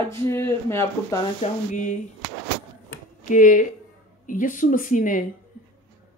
आज मैं आपको बताना चाहूँगी कि यीशु मसीह ने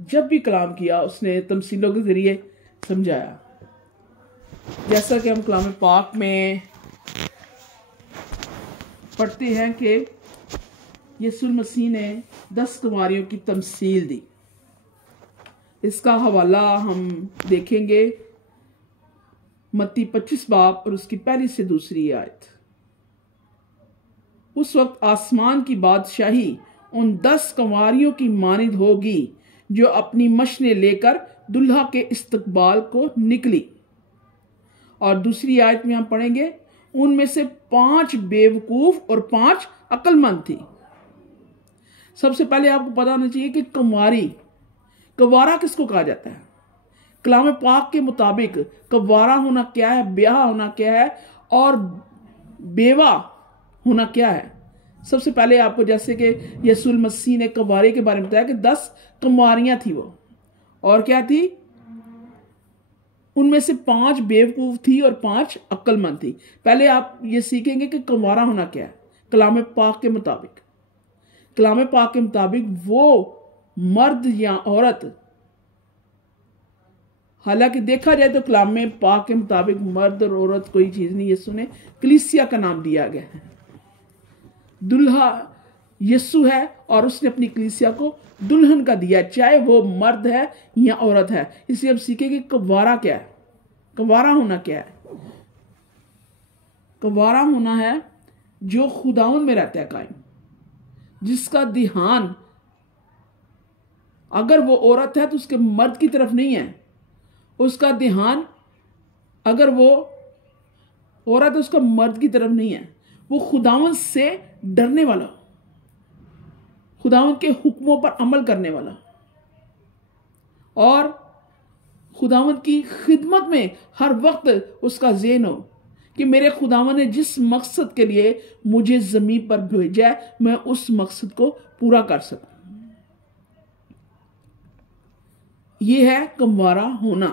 जब भी कलाम किया उसने तमसीलों के ज़रिए समझाया। जैसा कि हम कलाम पाक में पढ़ते हैं कि यीशु मसीह ने 10 कुंवारियों की तमसील दी। इसका हवाला हम देखेंगे मत्ती 25 बाब और उसकी पहली से दूसरी आयत। उस वक्त आसमान की बादशाही उन 10 कुंवारियों की मानिंद होगी जो अपनी मशनें लेकर दुल्हा के इस्तकबाल को निकली। और दूसरी आयत में हम पढ़ेंगे उनमें से 5 बेवकूफ और 5 अक्लमंद थी। सबसे पहले आपको पता होना चाहिए कि कंवारा किसको कहा जाता है। कलाम पाक के मुताबिक कंवारा होना क्या है, ब्याह होना क्या है और बेवा होना क्या है। सबसे पहले आपको जैसे कि यीशु मसीह ने कंवारे के बारे में बताया कि 10 कुंवारियां थी वो, और क्या थी, उनमें से 5 बेवकूफ थी और 5 अक्लमंद थी। पहले आप ये सीखेंगे कि कंवारा होना क्या है। कलाम पाक के मुताबिक वो मर्द या औरत, हालांकि देखा जाए तो कलाम में पाक के मुताबिक मर्द और औरत कोई चीज नहीं, यीशु ने कलीसिया का नाम दिया गया है। दुल्हा यीशु है और उसने अपनी कलीसिया को दुल्हन का दिया, चाहे वो मर्द है या औरत है। इसलिए अब सीखेंगे कंवारा क्या है, कंवारा होना क्या है। कंवारा होना है जो खुदावन में रहता है कायम, जिसका ध्यान, अगर वो औरत है तो उसके मर्द की तरफ नहीं है, उसका ध्यान, अगर वो औरत है उसका मर्द की तरफ नहीं है, वो खुदावन से डरने वाला, खुदावन के हुक्मों पर अमल करने वाला और खुदावन की खिदमत में हर वक्त उसका ज़हन हो कि मेरे खुदावन ने जिस मकसद के लिए मुझे जमीन पर भेजा है मैं उस मकसद को पूरा कर सकूं। यह है कंवारा होना।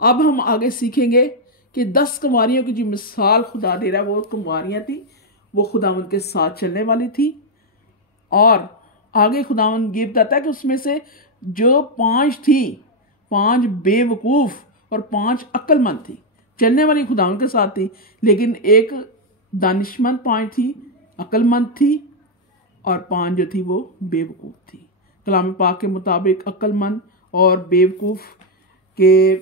अब हम आगे सीखेंगे कि 10 कुंवारियों की जो मिसाल खुदा दे रहा है वो कुंवारियां थी, वो खुदावन के साथ चलने वाली थी। और आगे खुदावन ये बताता है कि उसमें से जो 5 थी, 5 बेवकूफ और 5 अक्लमंद थी। चलने वाली खुदावन के साथ थी, लेकिन एक दानिशमंद 5 थी, अक्लमंद थी और 5 जो थी वो बेवकूफ थी। कलाम पाक के मुताबिक अक्लमंद और बेवकूफ के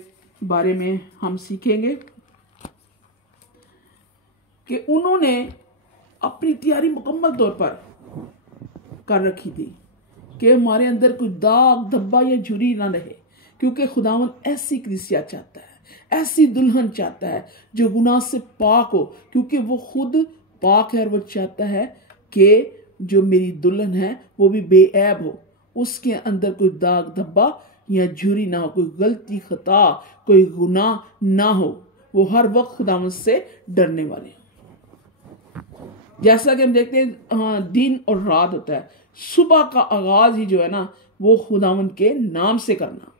बारे में हम सीखेंगे कि उन्होंने अपनी तैयारी मुकम्मल तौर पर कर रखी थी कि हमारे अंदर कोई दाग धब्बा या झुर्री ना रहे, क्योंकि खुदावन ऐसी कलीसिया चाहता है, ऐसी दुल्हन चाहता है जो गुनाह से पाक हो, क्योंकि वो खुद पाक है और वो चाहता है कि जो मेरी दुल्हन है वो भी बेऐब हो, उसके अंदर कोई दाग धब्बा या झुर्री ना हो, कोई गलती खता, कोई गुनाह ना हो। वो हर वक्त खुदावन से डरने वाले। जैसा कि हम देखते हैं दिन और रात होता है, सुबह का आगाज ही जो है ना वो खुदावन के नाम से करना,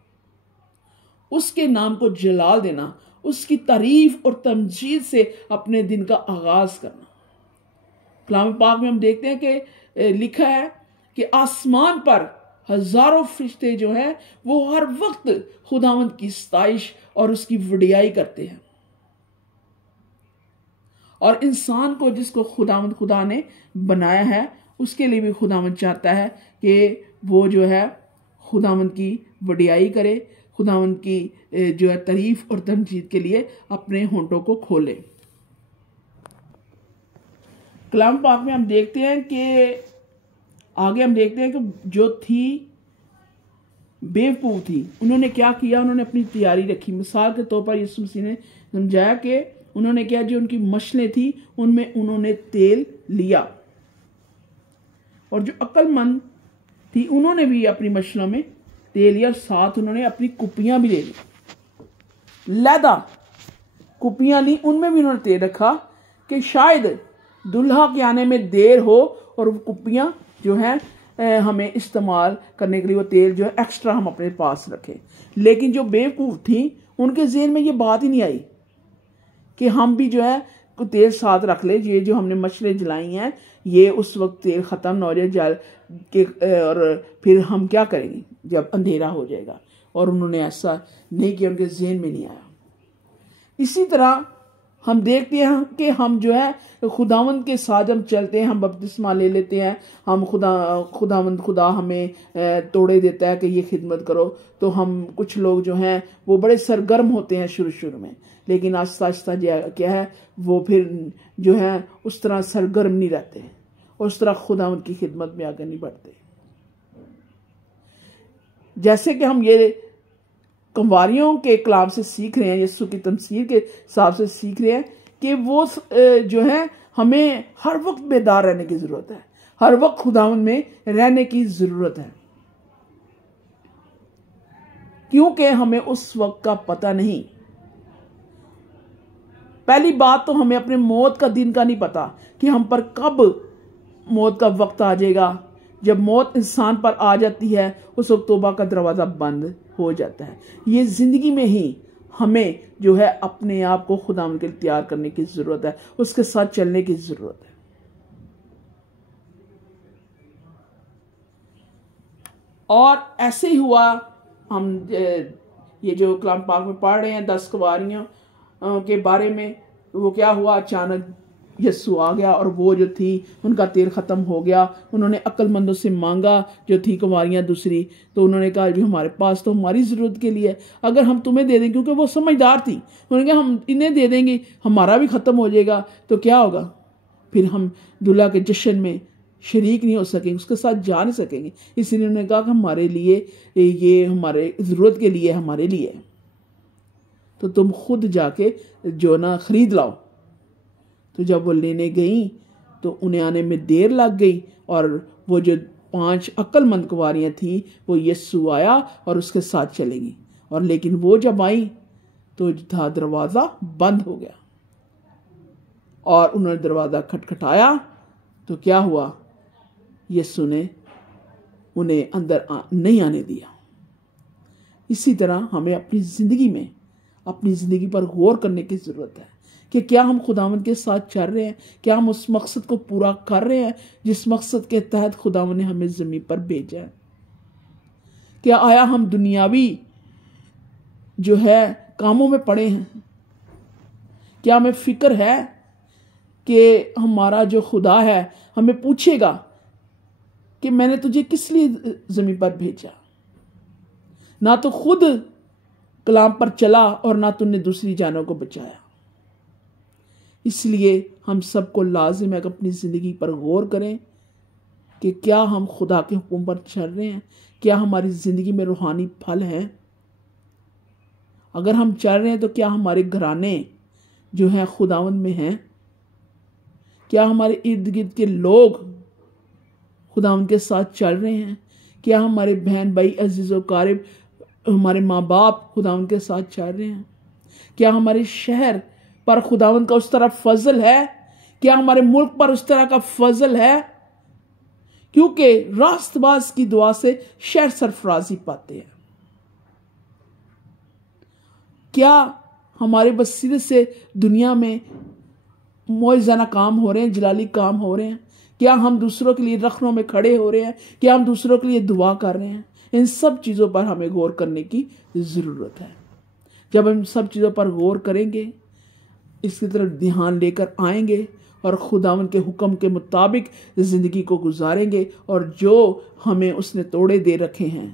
उसके नाम को जलाल देना, उसकी तारीफ और तमजीद से अपने दिन का आगाज करना। कलाम पाक में हम देखते हैं कि लिखा है कि आसमान पर हजारों फरिश्ते जो हैं वो हर वक्त खुदावंद की सताइश और उसकी वडियाई करते हैं। और इंसान को जिसको खुदावंद खुदा ने बनाया है उसके लिए भी खुदावंद चाहता है कि वो जो है खुदावंद की वडियाई करे, खुदावंद की जो है तारीफ और तमजीद के लिए अपने होंठों को खोले। कलाम पाक में हम देखते हैं कि आगे हम देखते हैं कि जो थी बेवकूफ थी, उन्होंने क्या किया, उन्होंने अपनी तैयारी रखी। मिसाल के तौर पर यीशु मसीह ने समझाया कि उन्होंने क्या, जो उनकी मशलें थी उनमें उन्होंने तेल लिया, और जो अक्लमंद थी उन्होंने भी अपनी मशलों में तेल लिया, और साथ उन्होंने अपनी कुपियां भी ले ली, लैदा कुपियां ली, उनमें भी उन्होंने तेल रखा कि शायद दुल्हा के आने में देर हो और वो कुपियां जो है हमें इस्तेमाल करने के लिए वो तेल जो है एक्स्ट्रा हम अपने पास रखें। लेकिन जो बेवकूफ़ थी उनके ज़हन में ये बात ही नहीं आई कि हम भी जो है तेल साथ रख ले, ये जो हमने मशलें जलाई हैं ये उस वक्त तेल ख़त्म ना हो जाए जल के, और फिर हम क्या करेंगे जब अंधेरा हो जाएगा। और उन्होंने ऐसा नहीं किया, उनके जहन में नहीं आया। इसी तरह हम देखते हैं कि हम जो है खुदावंद के साथ हम चलते हैं, हम बपतिस्मा ले लेते हैं, हम खुदा हमें तोड़े देता है कि ये खिदमत करो, तो हम कुछ लोग जो हैं वो बड़े सरगर्म होते हैं शुरू में, लेकिन आहिस्ता आहिस्ता क्या है वो फिर जो है उस तरह सरगर्म नहीं रहते और उस तरह खुदावंद की खिदमत में आगे नहीं बढ़ते। जैसे कि हम ये कंवारियों के कलाम से सीख रहे हैं, यीशु की तमसीर के हिसाब से सीख रहे हैं कि वो जो है हमें हर वक्त बेदार रहने की जरूरत है, हर वक्त खुदावंद में रहने की जरूरत है, क्योंकि हमें उस वक्त का पता नहीं। पहली बात तो हमें अपने मौत का दिन का नहीं पता कि हम पर कब मौत का वक्त आ जाएगा। जब मौत इंसान पर आ जाती है उस वक्त तौबा का दरवाज़ा बंद हो जाता है। ये ज़िंदगी में ही हमें जो है अपने आप को खुदावंद के लिए तैयार करने की ज़रूरत है, उसके साथ चलने की ज़रूरत है। और ऐसे ही हुआ, हम ये जो कलाम पाक में पढ़ रहे हैं 10 कंवारियों के बारे में, वो क्या हुआ, अचानक यीशु आ गया और वो जो थी उनका तेल ख़त्म हो गया। उन्होंने अक्लमंदों से मांगा जो थी कुंवारियाँ दूसरी, तो उन्होंने कहा भी हमारे पास तो हमारी ज़रूरत के लिए, अगर हम तुम्हें दे दें, क्योंकि वो समझदार थी, उन्होंने कहा हम इन्हें दे देंगे हमारा भी ख़त्म हो जाएगा तो क्या होगा, फिर हम दूल्हा के जश्न में शरीक नहीं हो सकेंगे, उसके साथ जा नहीं सकेंगे। इसलिए उन्होंने कहा कि हमारे लिए ये हमारे ज़रूरत के लिए हमारे लिए, तो तुम खुद जाके जो ना ख़रीद लाओ। तो जब वो लेने गई तो उन्हें आने में देर लग गई, और वो जो 5 अक्लमंद कुंवारियाँ थी वो यीशु आया और उसके साथ चलेंगी, और लेकिन वो जब आई तो था दरवाज़ा बंद हो गया, और उन्होंने दरवाज़ा खटखटाया तो क्या हुआ, यीशु ने उन्हें अंदर नहीं आने दिया। इसी तरह हमें अपनी ज़िंदगी पर गौर करने की ज़रूरत है कि क्या हम खुदावंद के साथ चल रहे हैं, क्या हम उस मकसद को पूरा कर रहे हैं जिस मकसद के तहत खुदावंद ने हमें ज़मीन पर भेजा है। क्या आया हम दुनियावी जो है कामों में पड़े हैं, क्या हमें फिक्र है कि हमारा जो खुदा है हमें पूछेगा कि मैंने तुझे किस लिए ज़मीन पर भेजा, ना तो खुद कलाम पर चला और ना तुमने दूसरी जानों को बचाया। इसलिए हम सबको लाजिम है कि अपनी ज़िंदगी पर गौर करें कि क्या हम खुदा के हुक्म पर चल रहे हैं, क्या हमारी ज़िंदगी में रूहानी फल हैं। अगर हम चल रहे हैं तो क्या हमारे घराने जो हैं खुदावंद में हैं, क्या हमारे इर्द गिर्द के लोग खुदावंद के साथ चल रहे हैं, क्या हमारे बहन भाई अजीज़ व क़रीब हमारे माँ बाप खुदावंद के साथ चल रहे हैं, क्या हमारे शहर पर खुदावंद का उस तरह फजल है, क्या हमारे मुल्क पर उस तरह का फजल है, क्योंकि रास्तबाज की दुआ से शहर सरफराजी पाते हैं। क्या हमारे वसीले से दुनिया में मौज़ाना काम हो रहे हैं, जलाली काम हो रहे हैं, क्या हम दूसरों के लिए रखनों में खड़े हो रहे हैं, क्या हम दूसरों के लिए दुआ कर रहे हैं। इन सब चीज़ों पर हमें गौर करने की ज़रूरत है। जब हम सब चीज़ों पर गौर करेंगे, इसकी तरफ ध्यान लेकर आएंगे और खुदावंद के हुक्म के मुताबिक ज़िंदगी को गुजारेंगे, और जो हमें उसने तोड़े दे रखे हैं,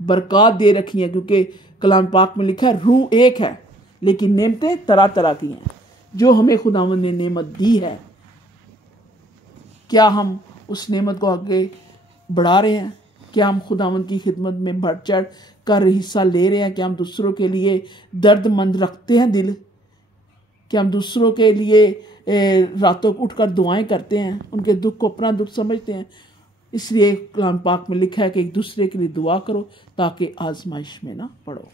बरकत दे रखी हैं, क्योंकि कलाम पाक में लिखा है रूह एक है लेकिन नेमतें तरह तरह की हैं। जो हमें खुदावंद ने नेमत दी है, क्या हम उस नेमत को आगे बढ़ा रहे हैं, क्या हम खुदावंद की खिदमत में बढ़ चढ़ कर हिस्सा ले रहे हैं, क्या हम दूसरों के लिए दर्दमंद रखते हैं दिल, क्या हम दूसरों के लिए रातों को उठकर दुआएं करते हैं, उनके दुख को अपना दुख समझते हैं। इसलिए कलाम पाक में लिखा है कि एक दूसरे के लिए दुआ करो ताकि आजमाइश में ना पड़ो।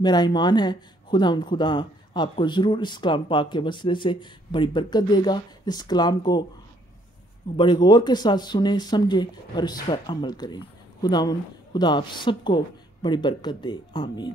मेरा ईमान है खुदा आपको ज़रूर इस कलाम पाक के वसीले से बड़ी बरकत देगा। इस कलाम को बड़े गौर के साथ सुने, समझे और इस पर अमल करें। खुदा आप सबको बड़ी बरकत दे। आमीन।